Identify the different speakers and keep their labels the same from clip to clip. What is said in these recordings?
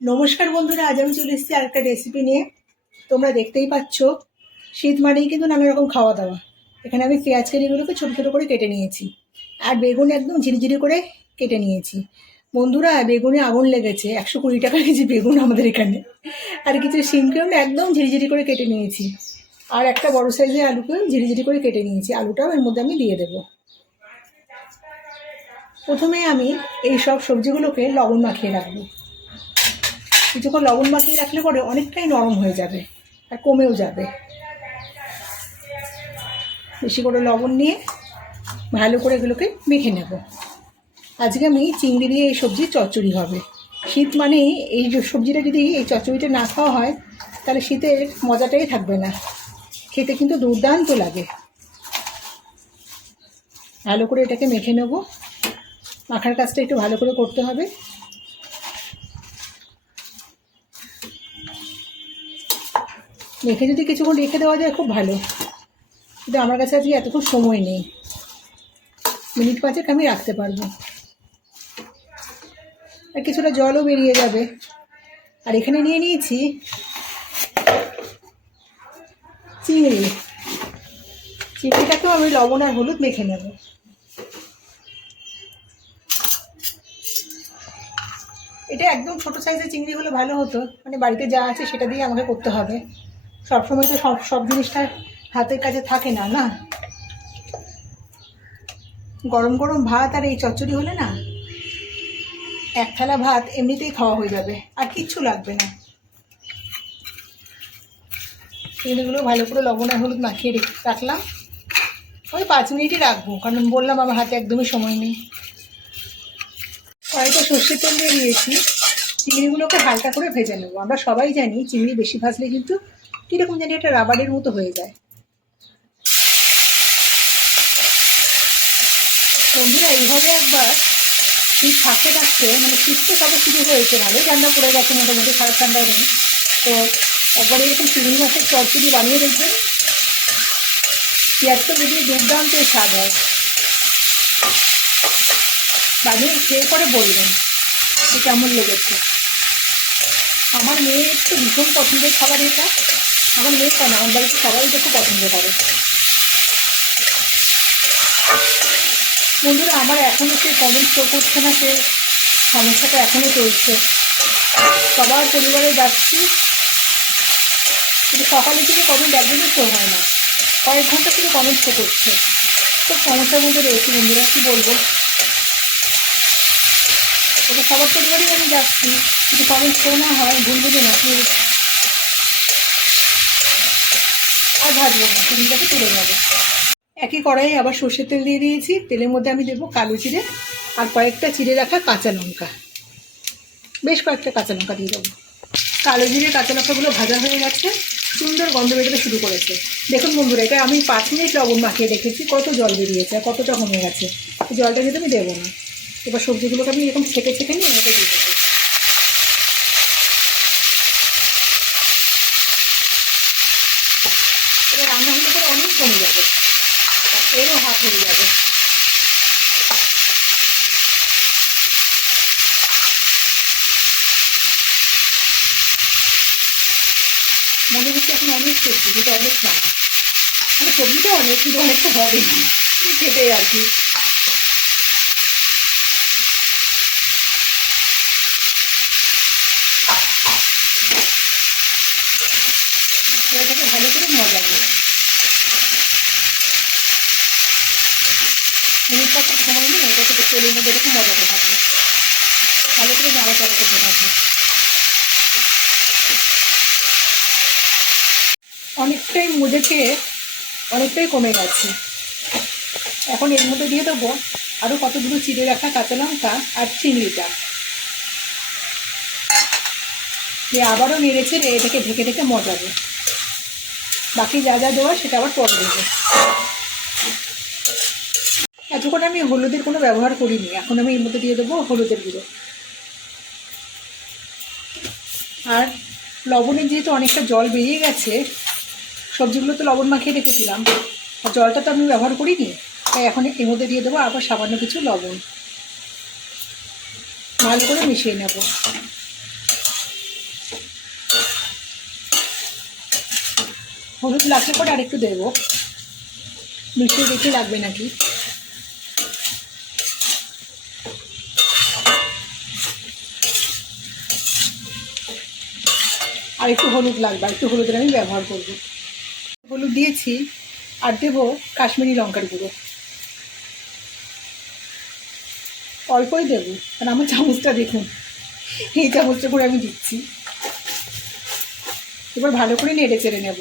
Speaker 1: নমস্কার বন্ধুরা, আজ আমি চলে এসেছি আরেকটা রেসিপি নিয়ে। তোমরা দেখতেই পাচ্ছ, শীত মানেই কিন্তু নানা রকম খাওয়া দাওয়া। এখানে আমি পেঁয়াজ কেরিগুলোকে ছোটো ছোটো করে কেটে নিয়েছি আর বেগুন একদম ঝিরিঝিরি করে কেটে নিয়েছি। বন্ধুরা, বেগুনে আগুন লেগেছে, একশো কুড়ি টাকা কেজি বেগুন আমাদের এখানে। আর কিছু শিমকেও না একদম ঝিরিঝিরি করে কেটে নিয়েছি। আর একটা বড় সাইজের আলুকেও ঝিরিঝিরি করে কেটে নিয়েছি। আলুটাও এর মধ্যে আমি দিয়ে দেবো। প্রথমে আমি এই সব সবজিগুলোকে লবণ মাখিয়ে রাখব। কিছুক্ষণ লবণ মাখিয়ে রাখলে পরে অনেকটাই নরম হয়ে যাবে আর কমেও যাবে। বেশি করে লবণ নিয়ে ভালো করে এগুলোকে মেখে নেব। আজকে আমি চিংড়ি দিয়ে এই সবজি চচ্চড়ি হবে। শীত মানে এই সবজিটা যদি এই চচ্চড়িটা না খাওয়া হয়, তাহলে শীতের মজাটাই থাকবে না। খেতে কিন্তু দুর্দান্ত লাগে। ভালো করে এটাকে মেখে নেব। মাখার কাজটা একটু ভালো করে করতে হবে। মেখে যদি কিছুক্ষণ রেখে দেওয়া যায়, খুব ভালো। কিন্তু আমার কাছে আজকে এতক্ষণ সময় নেই। মিনিট পাঁচেক আমি রাখতে পারব। আর কিছুটা জলও বেরিয়ে যাবে। আর এখানে নিয়ে নিয়েছি চিংড়ি। চিংড়িটাকেও আমি লবণ আর হলুদ মেখে নেব। এটা একদম ছোট সাইজের চিংড়ি হলে ভালো হতো। মানে বাড়িতে যা আছে সেটা দিয়ে আমাকে করতে হবে। সবসময় তো সব সব জিনিসটা হাতের কাছে থাকে না না? গরম গরম ভাত আর এই চচ্চড়ি হলে না, এক থালা ভাত এমনিতেই খাওয়া হয়ে যাবে, আর কিচ্ছু লাগবে না। চিংড়িগুলো ভালো করে লবণ আর হলুদ মাখিয়ে রেখে রাখলাম। ওই পাঁচ মিনিটই রাখব, কারণ বললাম আমার হাতে একদমই সময় নেই। কয়েকটা সর্ষের তেল দিয়ে দিয়েছি। চিংড়িগুলোকে হালকা করে ভেজে নেব। আমরা সবাই জানি চিংড়ি বেশি ভাজলে কিন্তু কীরকম জানি একটা রাবারের মতো হয়ে যায়। বন্ধুরা, এইভাবে একবার শীত থাকতে থাকতে মানে শীত তো সবে শুরু হয়েছে ভালো ঠান্ডা পড়ে গেছে মোটামুটি, খারাপ ঠান্ডা নেই। তো একবার এরকম চিংড়ি মাছের চচ্চড়ি বানিয়ে দেখবেন। তো যদি দুর্দান্ত স্বাদ হয়। বানিয়ে খেয়ে করে বলবেন কেমন লেগেছে। আমার মেয়ের তো ভীষণ পছন্দের খাবার এটা। আমার মেয়ে কেন? আমার বাড়িতে সবাই এটা খুব পছন্দ করে। বন্ধুরা, আমার এখনও সে কমেন্ট শো করছে না, সে সমস্যাটা এখনও চলছে। সবার পরিবারে যাচ্ছি। কিন্তু সকালে থেকে কমেন্ট একদমই শো হয় না। কয়েক ঘণ্টা থেকে কমেন্ট শো করছে। খুব সমস্যার মধ্যে রয়েছে বন্ধুরা, কী বলব? সবার পরিবারেই আমি যাচ্ছি। কিন্তু কমেন্ট শো না হয়, ভুল বুঝে না। আর ভাজবো না, চিনিটাকে তুলে নেব। একই কড়াইয়ে আবার সর্ষের তেল দিয়ে দিয়েছি, তেলের মধ্যে আমি দেবো কালো জিরে আর কয়েকটা চিড়ে রাখা কাঁচা লঙ্কা। বেশ কয়েকটা কাঁচা লঙ্কা দিয়ে দেবো। কালো জিরে, কাঁচা লঙ্কাগুলো ভাজা হয়ে গেছে, সুন্দর গন্ধ বেরোতে শুরু করেছে। দেখুন বন্ধুরা, এটা আমি পাঁচ মিনিট লবণ মাখিয়ে রেখেছি, কত জল বেরিয়েছে কতটা কমে গেছে। জলটা কিন্তু আমি দেবো না। এবার সবজিগুলোকে আমি এরকম ছেঁকে ছেঁকে নিয়ে এটাকে দিয়ে দেবো এবার রান্না হলে পরে অনেক কমে যাবে। এরও হাত হয়ে যাবে। মনে হচ্ছে এখন অনেক সবজি, যেটা অনেক দাম মানে সবজিটা অনেক, কিন্তু অনেকটা হবে সেটাই আর কি এটাকে ভালো করে মজা দেবে মিনিট পাঁচেক সময় নিয়ে এটা থেকে তেলের মধ্যে এরকম মজাতে থাকবে ভালো করে নাড়াচাড়া করতে থাকবে। অনেকটাই মুজে খেয়ে অনেকটাই কমে গেছে। এখন এর মধ্যে দিয়ে দেবো আরও কতগুলো চিড়ে রাখা, কাঁচা লঙ্কা আর চিংড়িটা। দিয়ে আবারও নেড়েছে এটাকে ঢেকে ঢেকে মজাবে। বাকি যা যা দেওয়া সেটা আবার পরে দেবো। এতক্ষণ আমি হলুদের কোনো ব্যবহার করিনি। এখন আমি এর মধ্যে দিয়ে দেবো হলুদের গুঁড়ো। আর লবণের যেহেতু অনেকটা জল বেরিয়ে গেছে সবজিগুলো তো লবণ মাখিয়ে রেখেছিলাম, আর জলটা তো আমি ব্যবহার করিনি, তাই এখন এর মধ্যে দিয়ে দেবো আবার সামান্য কিছু লবণ। ভালো করে মিশিয়ে নেব। হলুদ লাগলে পরে আরেকটু দেবো। মিষ্টি রেখে লাগবে নাকি? আর একটু হলুদ লাগবে একটু হলুদের আমি ব্যবহার করব। হলুদ দিয়েছি, আর দেবো কাশ্মীরি লঙ্কার গুঁড়ো। অল্পই দেবো কারণ আমার চামচটা দেখুন। এই চামচটা করে আমি দিচ্ছি। এবার ভালো করে নেড়ে চেড়ে নেব।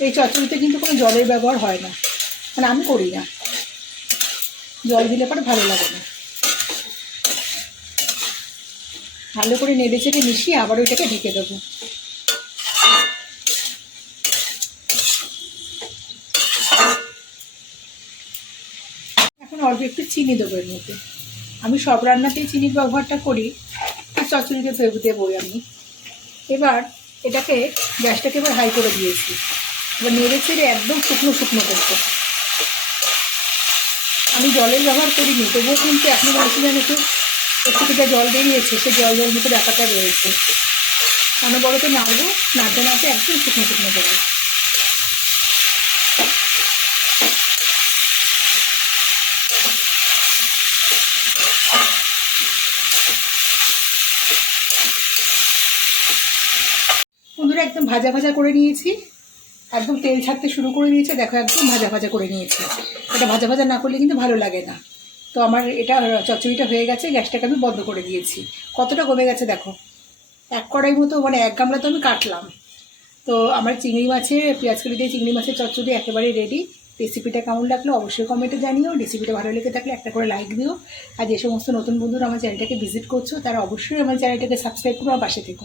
Speaker 1: এই চচ্চড়িতে কিন্তু কোনো জলের ব্যবহার হয় না। মানে আমি করি না। জল দিলে পরে ভালো লাগে না। ভালো করে নেড়ে চেড়ে মিশিয়ে আবার ওইটাকে ঢেকে দেবো। এখন অল্প একটু চিনি দেবো এর মধ্যে। আমি সব রান্নাতেই চিনির ব্যবহারটা করি দেবো দেবোই আমি। এবার এটাকে গ্যাসটাকে এবার হাই করে দিয়েছি। এবার নেড়ে চেড়ে একদম শুকনো শুকনো করতে। আমি জলের ব্যবহার করিনি, তবুও কিন্তু এখনও বলছি যেন একটু একটু থেকে জল বেরিয়েছে সে জল জল মতো ব্যাপারটা রয়েছে। বড়তে নাড়বো, নাড়তে নাড়তে একদম শুকনো শুকনো করব। বন্ধুরা, একদম ভাজা ভাজা করে নিয়েছি। একদম তেল ছাড়তে শুরু করে দিয়েছে, দেখো একদম ভাজা ভাজা করে নিয়েছে। এটা ভাজা ভাজা না করলে কিন্তু ভালো লাগে না। তো আমার এটা চচ্চড়িটা হয়ে গেছে, গ্যাসটাকে আমি বন্ধ করে দিয়েছি। কতটা কমে গেছে দেখো? এক কড়াই মতো মানে এক গামলা তো আমি কাটলাম। তো আমার চিংড়ি মাছের, পেঁয়াজ কলি দিয়ে চিংড়ি মাছের চচ্চড়ি একেবারে রেডি রেসিপিটা কেমন লাগল অবশ্যই কমেন্টে জানিও। রেসিপিটা ভালো লেগে থাকলে একটা করে লাইক দিও। আর যে সমস্ত নতুন বন্ধুরা আমার চ্যানেলটাকে ভিজিট করছ, তারা অবশ্যই আমার চ্যানেলটাকে সাবস্ক্রাইব করো আমার পাশে থেকো।